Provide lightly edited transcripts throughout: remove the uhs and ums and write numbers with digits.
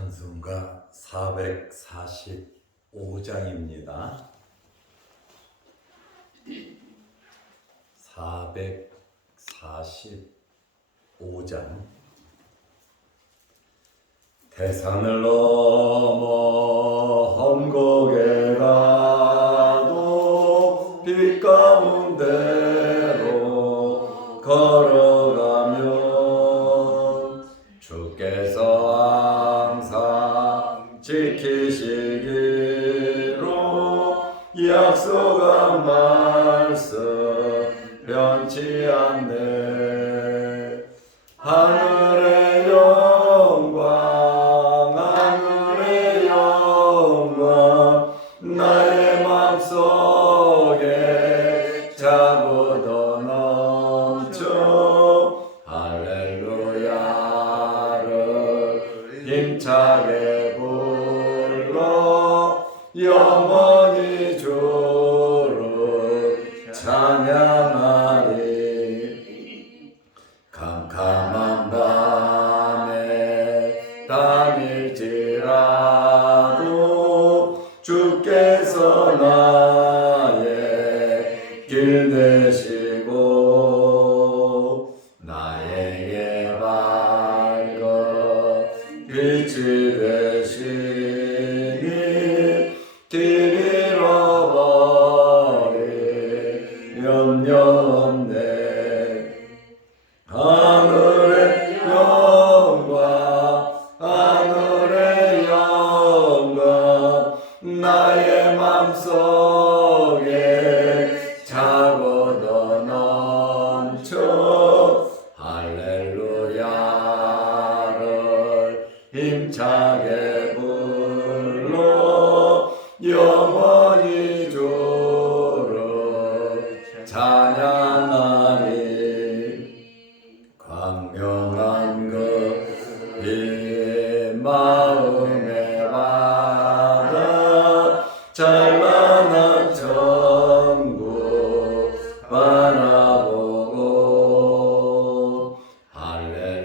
찬송가 445장입니다. 445장. 태산을 넘어 험곡에 가도 빛 가운데로 걸어가면 주께서 항상 지키시기로 약속한 말씀 변치 않네. 하늘의 영광 하늘의 영광 나의 맘속에 차고도 넘쳐 할렐루야를 힘차게 불러 영원히 주를 찬양하리. 캄캄한 밤에 다닐지라도 주께서 나의 길 되시고 나에게 밝은 빛이 되시니 길 잃어버릴 염려 없네. 하늘의 영광 하늘의 영광 나의 맘속에 차고도 넘쳐 할렐루야를 힘차게 불러 영원히 주를 찬양하리. 광명한 그 마음의 바다 찬란한 천국 바라보고 할렐루야를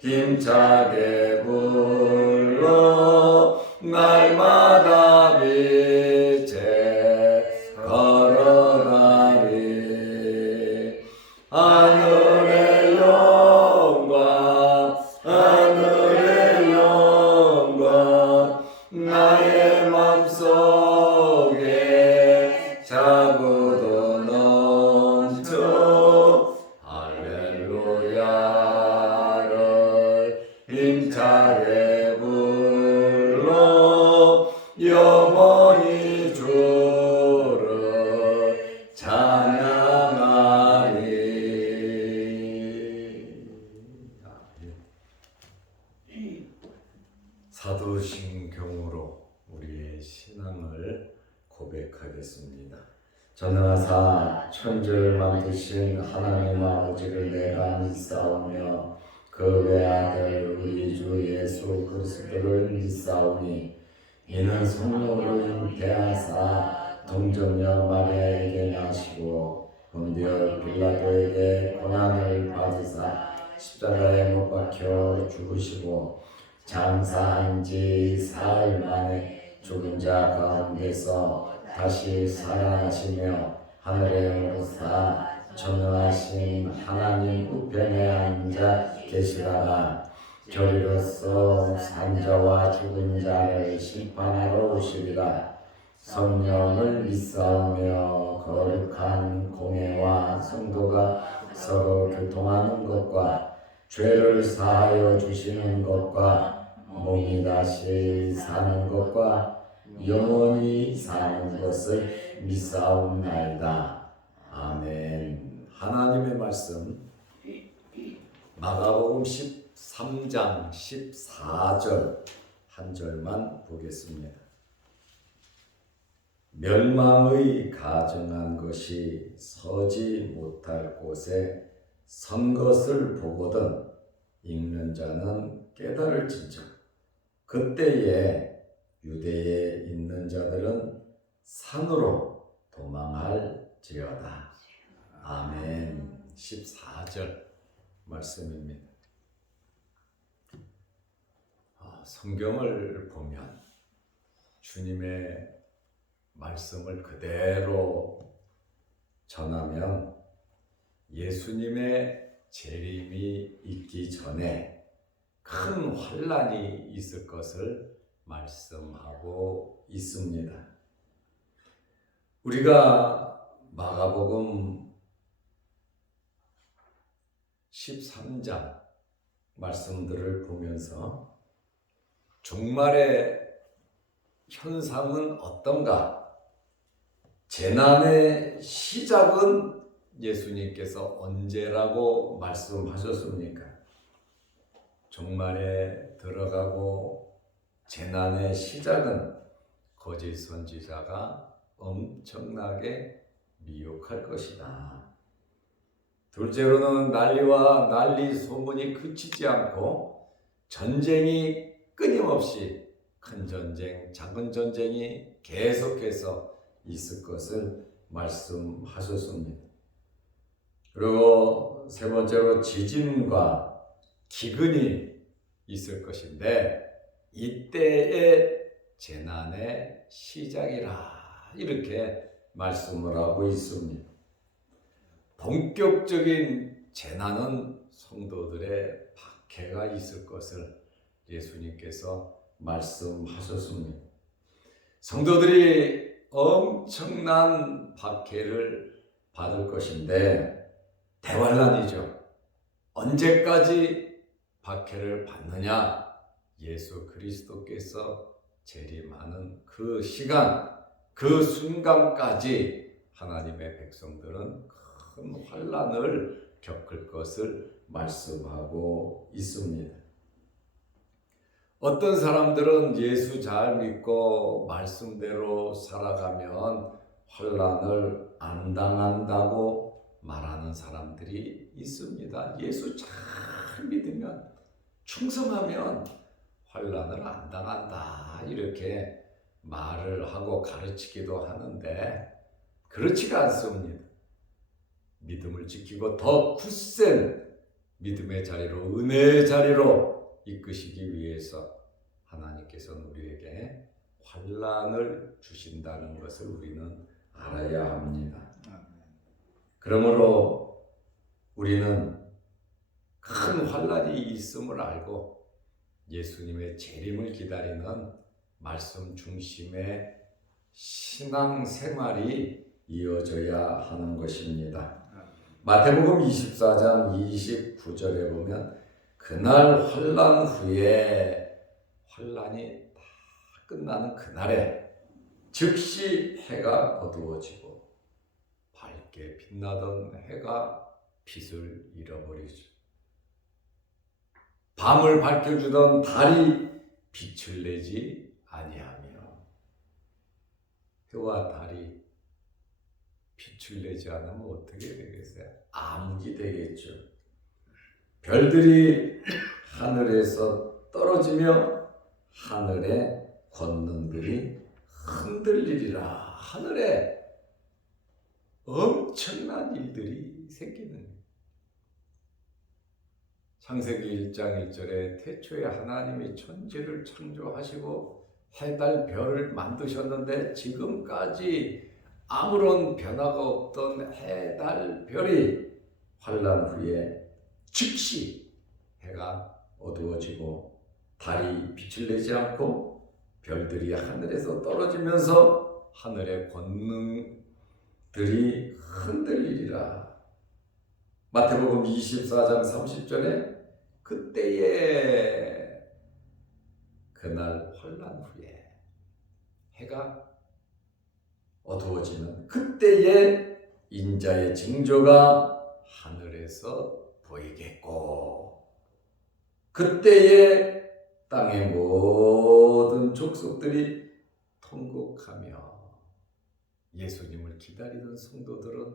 힘차게 불러 날마다 빛에 걸어가리. 하늘의 영광 하늘의 영광 나의 맘속에 차고도 넘쳐 할렐루야를 힘차게 불러 영원히 주를 찬양하리. 사도신경으로 우리의 신앙을 고백하겠습니다. 전능하사 천지를 만드신 하나님 아버지를 내가 믿사오며 그 외아들 우리 주 예수 그리스도를 믿사오니 이는 성령으로 잉태하사 동정녀 마리아에게 나시고 본디오 빌라도에게 고난을 받으사 십자가에 못 박혀 죽으시고 장사한 지 사흘 만에 죽은 자 가운데서 다시 살아나시며 하늘에 오르사 전능하신 하나님 우편에 앉아 계시다가 저리로서 산자와 죽은 자를 심판하러 오시리라. 성령을 믿사오며 거룩한 공회와 성도가 서로 교통하는 것과 죄를 사하여 주시는 것과 몸이 다시 사는 것과 영원히 사는 것을 믿사옵나이다. 아멘. 하나님의 말씀 마가복음 13장 14절 한 절만 보겠습니다. 멸망의 가증한 것이 서지 못할 곳에 선 것을 보거든 읽는 자는 깨달을진즉 그때에 유대에 있는 자들은 산으로 도망할지어다. 아멘. 14절 말씀입니다. 성경을 보면 주님의 말씀을 그대로 전하면 예수님의 재림이 있기 전에 큰 환난이 있을 것을 말씀하고 있습니다. 우리가 마가복음 13장 말씀들을 보면서 종말의 현상은 어떤가? 재난의 시작은 예수님께서 언제라고 말씀하셨습니까? 종말에 들어가고 재난의 시작은 거짓 선지자가 엄청나게 미혹할 것이다. 둘째로는 난리와 난리 소문이 그치지 않고 전쟁이 끊임없이 큰 전쟁, 작은 전쟁이 계속해서 있을 것을 말씀하셨습니다. 그리고 세 번째로 지진과 기근이 있을 것인데 이때의 재난의 시작이라 이렇게 말씀을 하고 있습니다. 본격적인 재난은 성도들의 박해가 있을 것을 예수님께서 말씀하셨습니다. 성도들이 엄청난 박해를 받을 것인데 대환란이죠. 언제까지 박해를 받느냐? 예수 그리스도께서 재림하는 그 시간, 그 순간까지 하나님의 백성들은 큰 환난을 겪을 것을 말씀하고 있습니다. 어떤 사람들은 예수 잘 믿고 말씀대로 살아가면 환난을 안 당한다고 말하는 사람들이 있습니다. 예수 잘 믿으면 충성하면 환난을 안 당한다 이렇게 말을 하고 가르치기도 하는데 그렇지가 않습니다. 믿음을 지키고 더 굳센 믿음의 자리로 은혜의 자리로 이끄시기 위해서 하나님께서는 우리에게 환난을 주신다는 것을 우리는 알아야 합니다. 그러므로 우리는 큰 환난이 있음을 알고 예수님의 재림을 기다리는 말씀 중심의 신앙생활이 이어져야 하는 것입니다. 마태복음 24장 29절에 보면 그날 환난 후에 환난이 다 끝나는 그날에 즉시 해가 어두워지고 밝게 빛나던 해가 빛을 잃어버리죠. 밤을 밝혀주던 달이 빛을 내지 아니하며 해와 달이 빛을 내지 않으면 어떻게 되겠어요? 암흑이 되겠죠. 별들이 하늘에서 떨어지며 하늘의 권능들이 흔들리리라. 하늘에 엄청난 일들이 생기는 거예요. 창세기 1장 1절에 태초에 하나님이 천지를 창조하시고 해달 별을 만드셨는데 지금까지 아무런 변화가 없던 해달 별이 환난 후에 즉시 해가 어두워지고 달이 빛을 내지 않고 별들이 하늘에서 떨어지면서 하늘의 권능들이 흔들리리라. 마태복음 24장 30절에 그때에 그날 환난 후에 해가 어두워지는 그때에 인자의 징조가 하늘에서 보이겠고 그때에 땅의 모든 족속들이 통곡하며 예수님을 기다리는 성도들은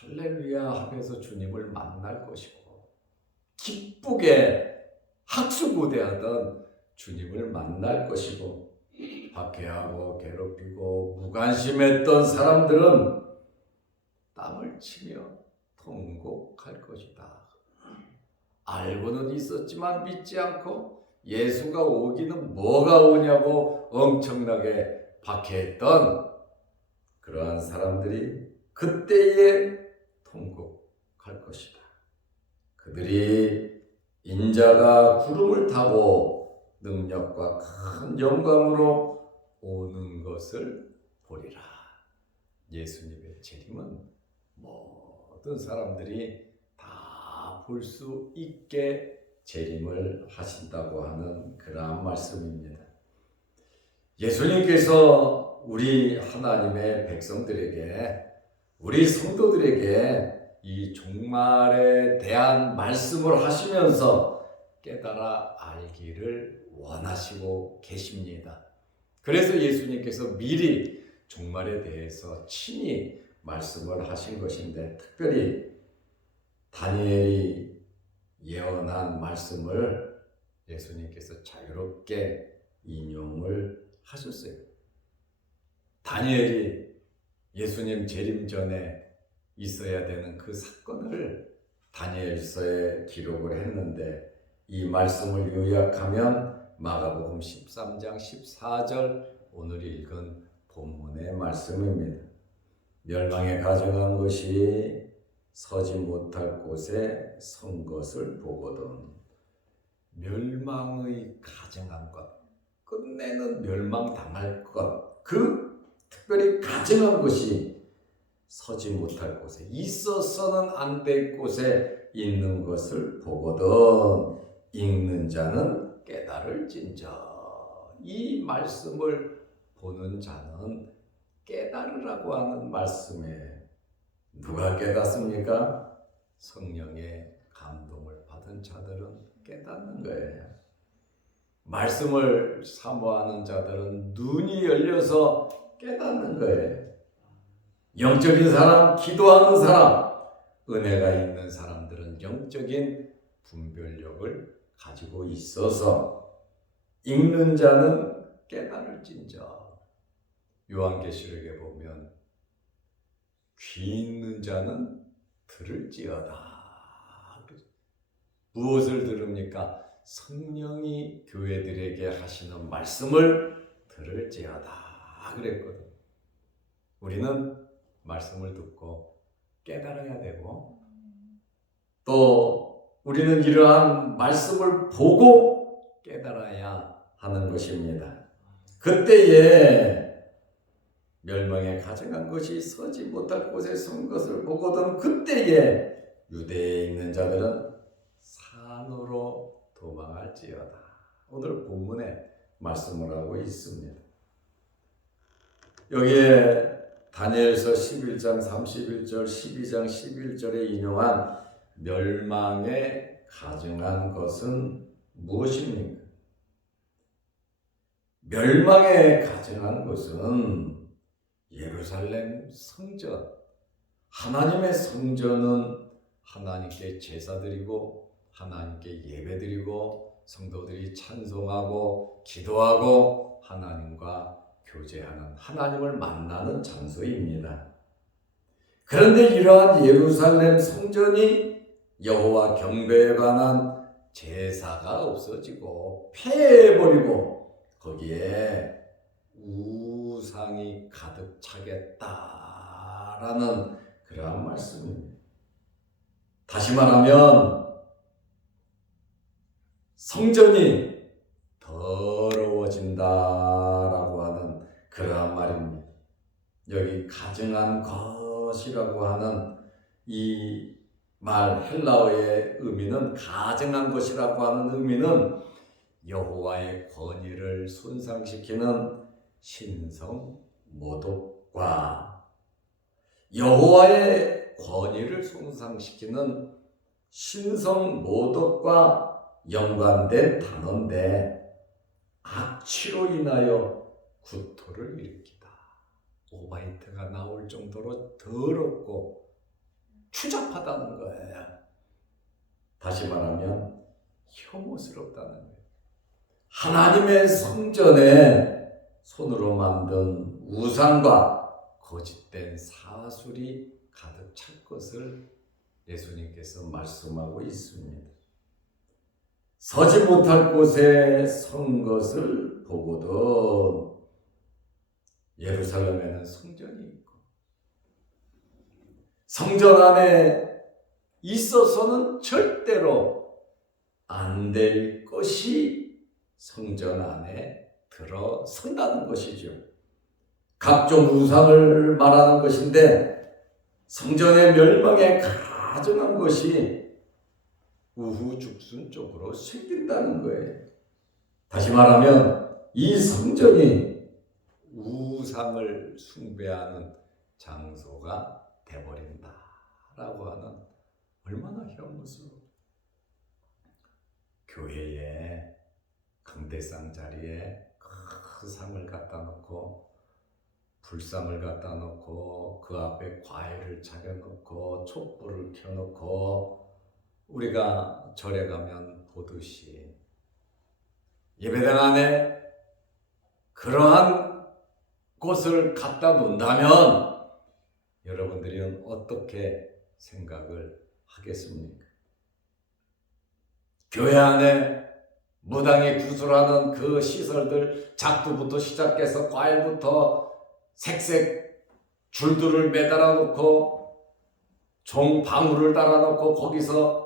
할렐루야 하면서 주님을 만날 것이고 기쁘게 학수고대하던 주님을 만날 것이고 박해하고 괴롭히고 무관심했던 사람들은 땀을 치며 통곡할 것이다. 알고는 있었지만 믿지 않고 예수가 오기는 뭐가 오냐고 엄청나게 박해했던 그러한 사람들이 그때에 통곡할 것이다. 그들이 인자가 구름을 타고 능력과 큰 영광으로 오는 것을 보리라. 예수님의 재림은 모든 사람들이 다 볼 수 있게 재림을 하신다고 하는 그러한 말씀입니다. 예수님께서 우리 하나님의 백성들에게, 우리 성도들에게 이 종말에 대한 말씀을 하시면서 깨달아 알기를 원하시고 계십니다. 그래서 예수님께서 미리 종말에 대해서 친히 말씀을 하신 것인데, 특별히 다니엘이 예언한 말씀을 예수님께서 자유롭게 인용을 하셨어요. 다니엘이 예수님 재림 전에 있어야 되는 그 사건을 다니엘서에 기록을 했는데, 이 말씀을 요약하면 마가복음 13장 14절, 오늘 읽은 본문의 말씀입니다. 멸망에 가져간 것이 서지 못할 곳에 선 것을 보거든. 멸망의 가증한 것, 끝내는 멸망당할 것, 그 특별히 가증한 것이 서지 못할 곳에, 있어서는 안 될 곳에 있는 것을 보거든 읽는 자는 깨달을진저. 이 말씀을 보는 자는 깨달으라고 하는 말씀에 누가 깨닫습니까? 성령의 감동을 받은 자들은 깨닫는 거예요. 말씀을 사모하는 자들은 눈이 열려서 깨닫는 거예요. 영적인 사람, 기도하는 사람, 은혜가 있는 사람들은 영적인 분별력을 가지고 있어서 읽는 자는 깨달을진저. 요한계시록에 보면 귀 있는 자는 들을지어다. 무엇을 들읍니까? 성령이 교회들에게 하시는 말씀을 들을지어다 그랬거든. 우리는 말씀을 듣고 깨달아야 되고, 또 우리는 이러한 말씀을 보고 깨달아야 하는 것입니다. 그때에 멸망에 가져간 것이 서지 못할 곳에 선 것을 보거든 그때에 유대에 있는 자들은 산으로 도망할지어다. 오늘 본문에 말씀을 하고 있습니다. 여기에 다니엘서 11장 31절, 12장 11절에 인용한 멸망에 가증한 것은 무엇입니까? 멸망에 가증한 것은 예루살렘 성전, 하나님의 성전은 하나님께 제사드리고 하나님께 예배드리고 성도들이 찬송하고 기도하고 하나님과 교제하는, 하나님을 만나는 장소입니다. 그런데 이러한 예루살렘 성전이 여호와 경배에 관한 제사가 없어지고 폐해버리고 거기에 우상이 가득 차겠다라는 그러한 말씀입니다. 다시 말하면 성전이 더러워진다라고 하는 그러한 말입니다. 여기 가증한 것이라고 하는 이 말 헬라어의 의미는, 가증한 것이라고 하는 의미는 여호와의 권위를 손상시키는 신성 모독과 여호와의 권위를 손상시키는 신성 모독과 연관된 단어인데, 악취로 인하여 구토를 일으키다. 오바이트가 나올 정도로 더럽고 추잡하다는 거예요. 다시 말하면 혐오스럽다는 거예요. 하나님의 성전에 손으로 만든 우상과 거짓된 사술이 가득 찰 것을 예수님께서 말씀하고 있습니다. 서지 못할 곳에 선 것을 보거든. 예루살렘에는 성전이 있고 성전 안에 있어서는 절대로 안 될 것이 성전 안에 들어선다는 것이죠. 각종 우상을 말하는 것인데 성전의 멸망에 가증한 것이 우후죽순 쪽으로 생긴다는 거예요. 다시 말하면 이 성전이 우상을 숭배하는 장소가 되어버린다라고 하는 얼마나 혐오스러워. 교회에 강대상 자리에 큰 상을 갖다 놓고 불상을 갖다 놓고 그 앞에 과일을 차려놓고 촛불을 켜놓고 우리가 절에 가면 보듯이 예배당 안에 그러한 곳을 갖다 놓는다면 여러분들이 어떻게 생각을 하겠습니까? 교회 안에 무당이 구슬하는 그 시설들, 작두부터 시작해서 과일부터 색색 줄들을 매달아 놓고 종 방울을 달아 놓고 거기서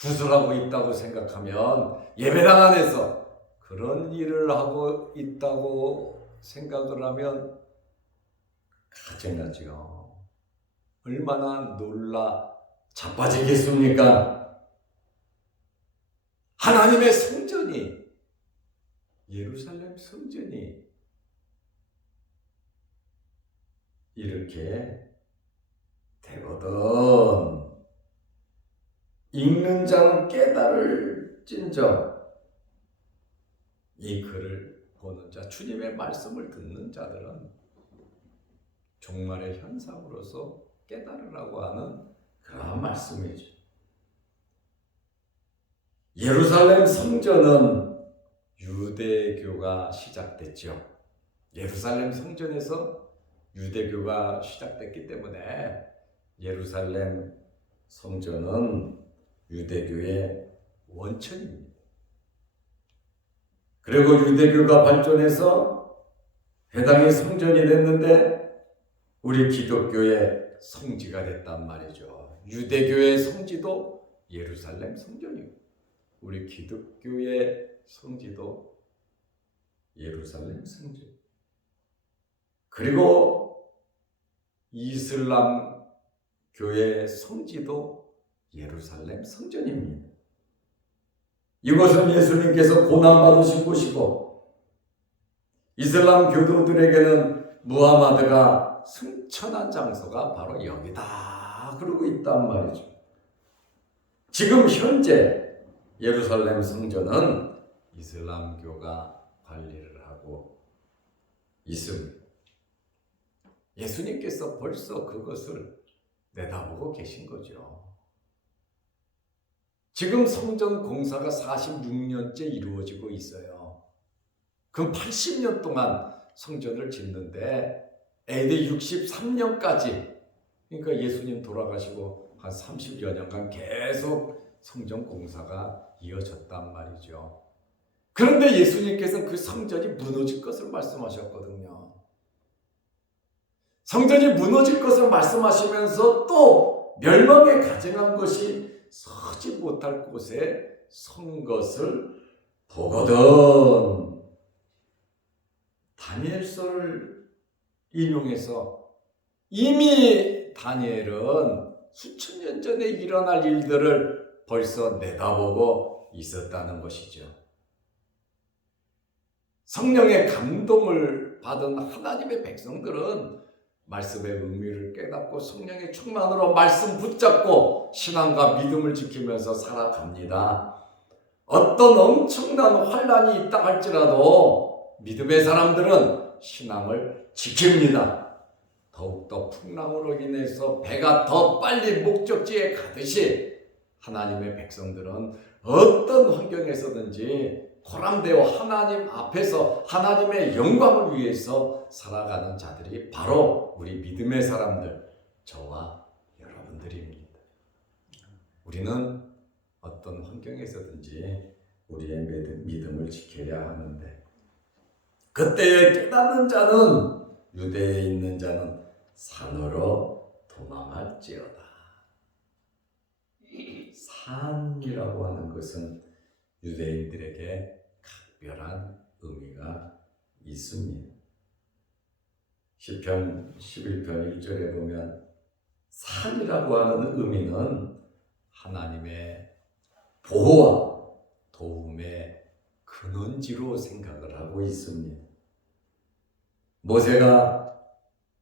구슬하고 있다고 생각하면 예배당 안에서 그런 일을 하고 있다고 생각을 하면 가증나죠. 얼마나 놀라 자빠지겠습니까? 하나님의 성전이, 예루살렘 성전이 이렇게 되거든. 읽는 자는 깨달을진저. 이 글을 보는 자, 주님의 말씀을 듣는 자들은 종말의 현상으로서 깨달으라고 하는 그런 말씀이죠. 예루살렘 성전은 유대교가 시작됐죠. 예루살렘 성전에서 유대교가 시작됐기 때문에 예루살렘 성전은 유대교의 원천입니다. 그리고 유대교가 발전해서 해당이 성전이 됐는데 우리 기독교의 성지가 됐단 말이죠. 유대교의 성지도 예루살렘 성전이고 우리 기독교의 성지도 예루살렘 성전. 그리고 이슬람 교회의 성지도 예루살렘 성전입니다. 이곳은 예수님께서 고난받으신 곳이고 이슬람 교도들에게는 무하마드가 승천한 장소가 바로 여기다 그러고 있단 말이죠. 지금 현재 예루살렘 성전은 이슬람교가 관리를 하고 있습니다. 예수님께서 벌써 그것을 내다보고 계신 거죠. 지금 성전 공사가 46년째 이루어지고 있어요. 그럼 80년 동안 성전을 짓는데 AD 63년까지, 그러니까 예수님 돌아가시고 한 30여 년간 계속 성전 공사가 이어졌단 말이죠. 그런데 예수님께서는 그 성전이 무너질 것을 말씀하셨거든요. 성전이 무너질 것을 말씀하시면서 또 멸망에 가증한 것이 서지 못할 곳에 선 것을 보거든. 다니엘서를 인용해서 이미 다니엘은 수천 년 전에 일어날 일들을 벌써 내다보고 있었다는 것이죠. 성령의 감동을 받은 하나님의 백성들은 말씀의 의미를 깨닫고 성령의 충만으로 말씀 붙잡고 신앙과 믿음을 지키면서 살아갑니다. 어떤 엄청난 환란이 있다 할지라도 믿음의 사람들은 신앙을 지킵니다. 더욱더 풍랑으로 인해서 배가 더 빨리 목적지에 가듯이 하나님의 백성들은 어떤 환경에서든지 고람되어 하나님 앞에서 하나님의 영광을 위해서 살아가는 자들이 바로 우리 믿음의 사람들, 저와 여러분들입니다. 우리는 어떤 환경에서든지 우리의 믿음을 지켜야 하는데, 그때에 깨닫는 자는, 유대에 있는 자는 산으로 도망할지어다. 산이라고 하는 것은 유대인들에게 각별한 의미가 있습니다. 시편 11편 1절에 보면 산이라고 하는 의미는 하나님의 보호와 도움의 근원지로 생각을 하고 있습니다. 모세가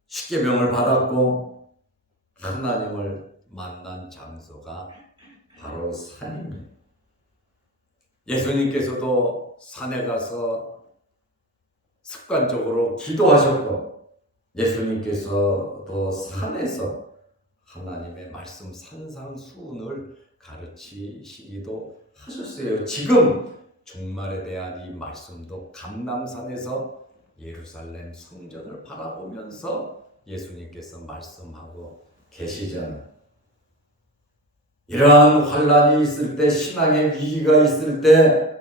십계명을 받았고 하나님을 만난 장소가 바로 산입니다. 예수님께서도 산에 가서 습관적으로 기도하셨고, 예수님께서도 산에서 하나님의 말씀 산상수훈을 가르치시기도 하셨어요. 지금 종말에 대한 이 말씀도 감람산에서 예루살렘 성전을 바라보면서 예수님께서 말씀하고 계시잖아요. 이러한 환란이 있을 때, 신앙의 위기가 있을 때,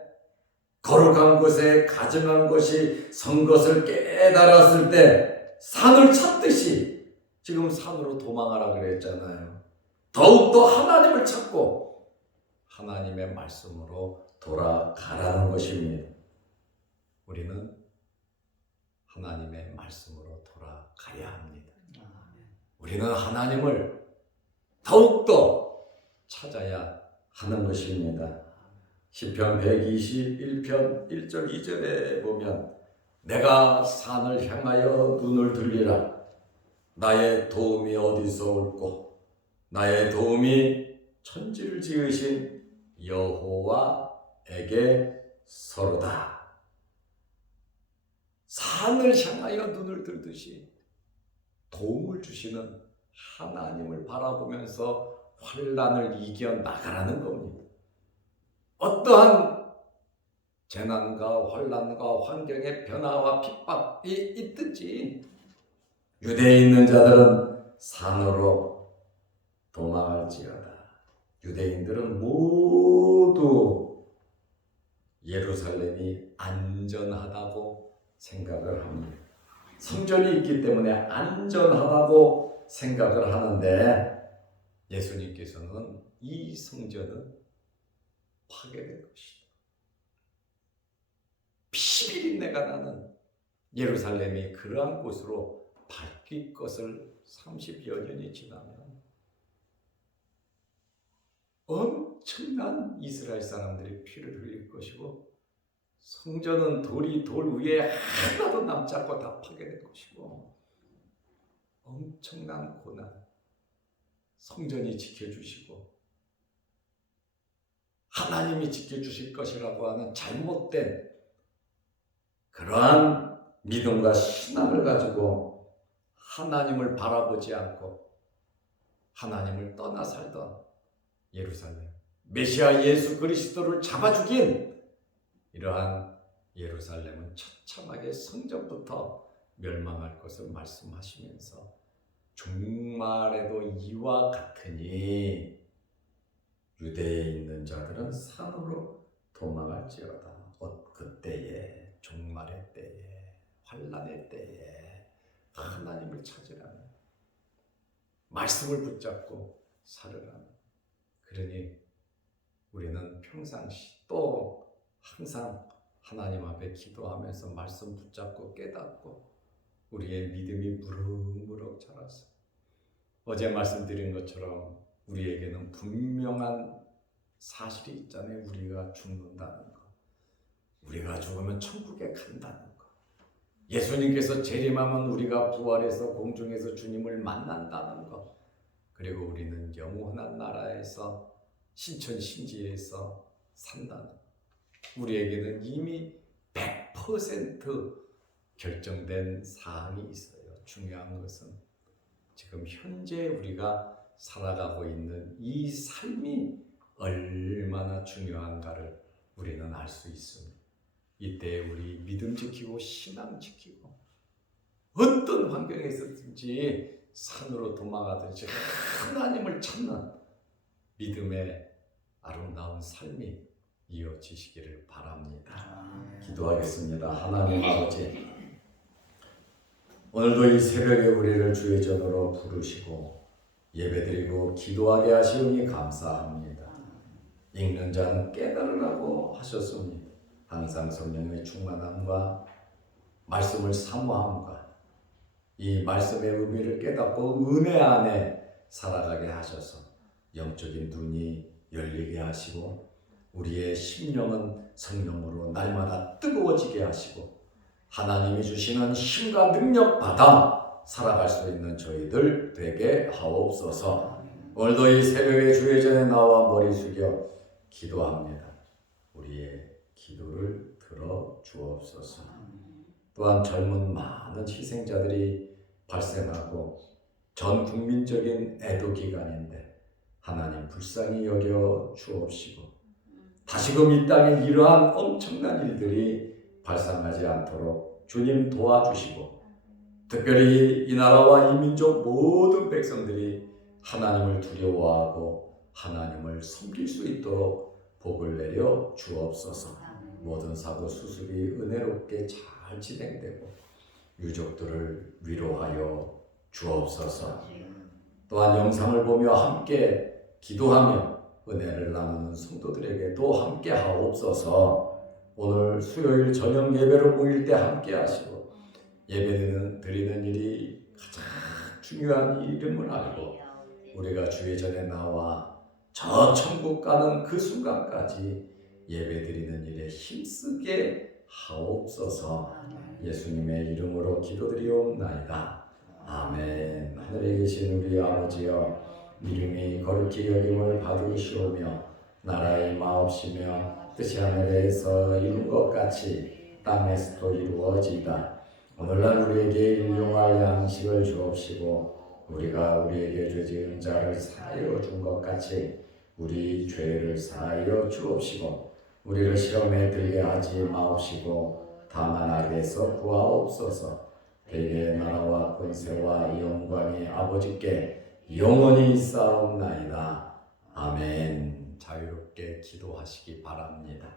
거룩한 곳에 가증한 것이 선 것을 깨달았을 때 산을 찾듯이 지금 산으로 도망하라 그랬잖아요. 더욱더 하나님을 찾고 하나님의 말씀으로 돌아가라는 것입니다. 우리는 하나님의 말씀으로 돌아가야 합니다. 우리는 하나님을 더욱더 찾아야 하는 것입니다. 시편 121편 1절 2절에 보면 내가 산을 향하여 눈을 들리라. 나의 도움이 어디서 올꼬? 나의 도움이 천지를 지으신 여호와에게 서로다. 산을 향하여 눈을 들듯이 도움을 주시는 하나님을 바라보면서 환란을 이겨나가라는 겁니다. 어떠한 재난과 환란과 환경의 변화와 핍박이 있든지 유대에 있는 자들은 산으로 도망할지어다. 유대인들은 모두 예루살렘이 안전하다고 생각을 합니다. 성전이 있기 때문에 안전하다고 생각을 하는데, 예수님께서는 이 성전은 파괴될 것이다. 피비린내가 나는 예루살렘이 그러한 곳으로 바뀔 것을 30여 년이 지나면 엄청난 이스라엘 사람들이 피를 흘릴 것이고, 성전은 돌이 돌 위에 하나도 남지 않고 다 파괴될 것이고, 엄청난 고난, 성전이 지켜주시고 하나님이 지켜주실 것이라고 하는 잘못된 그러한 믿음과 신앙을 가지고 하나님을 바라보지 않고 하나님을 떠나 살던 예루살렘, 메시아 예수 그리스도를 잡아 죽인 이러한 예루살렘은 처참하게 성전부터 멸망할 것을 말씀하시면서 종말에도 이와 같으니 유대에 있는 자들은 산으로 도망할지어다. 그때에, 종말의 때에, 환난의 때에 하나님을 찾으라는, 말씀을 붙잡고 살으라는. 그러니 우리는 평상시 또 항상 하나님 앞에 기도하면서 말씀 붙잡고 깨닫고 우리의 믿음이 무럭무럭 자라서, 어제 말씀드린 것처럼 우리에게는 분명한 사실이 있잖아요. 우리가 죽는다는 거, 우리가 죽으면 천국에 간다는 거, 예수님께서 재림하면 우리가 부활해서 공중에서 주님을 만난다는 거, 그리고 우리는 영원한 나라에서 신천신지에서 산다는 거. 우리에게는 이미 100% 결정된 사항이 있어요. 중요한 것은 지금 현재 우리가 살아가고 있는 이 삶이 얼마나 중요한가를 우리는 알 수 있습니다. 이때 우리 믿음 지키고 신앙 지키고 어떤 환경에 있었든지 산으로 도망가듯이 하나님을 찾는 믿음의 아름다운 삶이 이어지시기를 바랍니다. 기도하겠습니다. 하나님 아버지, 오늘도 이 새벽에 우리를 주의 전으로 부르시고 예배드리고 기도하게 하시오니 감사합니다. 읽는 자는 깨달으라고 하셨습니다. 항상 성령의 충만함과 말씀을 사모함과 이 말씀의 의미를 깨닫고 은혜 안에 살아가게 하셔서 영적인 눈이 열리게 하시고 우리의 심령은 성령으로 날마다 뜨거워지게 하시고 하나님이 주시는 힘과 능력 받아 살아갈 수 있는 저희들 되게 하옵소서. 오늘도 이 새벽에 주의 전에 나와 머리 숙여 기도합니다. 우리의 기도를 들어 주옵소서. 또한 젊은 많은 희생자들이 발생하고 전 국민적인 애도 기간인데 하나님 불쌍히 여겨 주옵시고 다시금 이 땅에 이러한 엄청난 일들이 발생하지 않도록 주님 도와주시고 특별히 이 나라와 이 민족 모든 백성들이 하나님을 두려워하고 하나님을 섬길 수 있도록 복을 내려 주옵소서. 모든 사고 수습이 은혜롭게 잘 진행되고 유족들을 위로하여 주옵소서. 또한 영상을 보며 함께 기도하며 은혜를 나누는 성도들에게도 함께 하옵소서. 오늘 수요일 저녁 예배로 모일 때 함께 하시고 예배 드리는 일이 가장 중요한 일임을 알고 우리가 주의 전에 나와 저 천국 가는 그 순간까지 예배 드리는 일에 힘쓰게 하옵소서. 예수님의 이름으로 기도드리옵나이다. 아멘. 하늘에 계신 우리 아버지여, 이름이 거룩히 여김을 받으시오며 나라의 마옵시며 뜻이 하늘에서 이룬 것 같이 땅에서도 이루어지이다. 오늘날 우리에게 일용할 양식을 주옵시고 우리가 우리에게 죄 지은 자를 사하여 준 것 같이 우리 죄를 사하여 주옵시고 우리를 시험에 들게 하지 마옵시고 다만 악에서 구하옵소서. 대개의 나라와 권세와 영광이 아버지께 영원히 있사옵나이다. 아멘. 자유롭게 기도하시기 바랍니다.